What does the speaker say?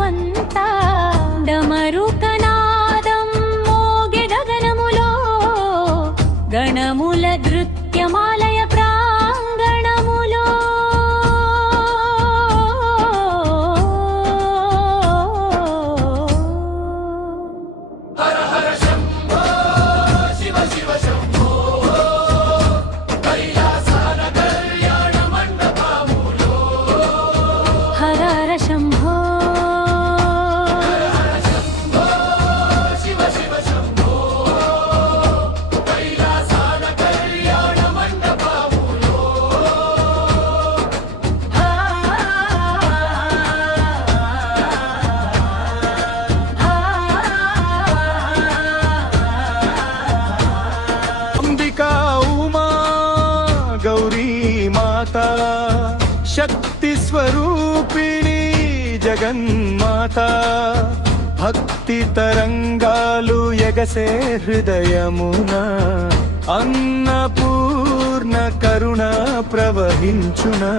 జగమంతా డమరుకనాదం మోగే గగనములో గణముల నృత్యమాలయ ప్రాంగణములో హర హర శంభో శివ శివ శంభో కైలాసాన కళ్యాణ మండపములో హర హర శంభో శివ శివ శంభో కైలాసాన కళ్యాణ మండపములో अंबिका उमा गौरी माता शक्ति स्वरूपिणी जगन्माता भक्ति तरंगालु यगसे हृदयमुना अन्नपूर्ण करुणा प्रवहिंचुना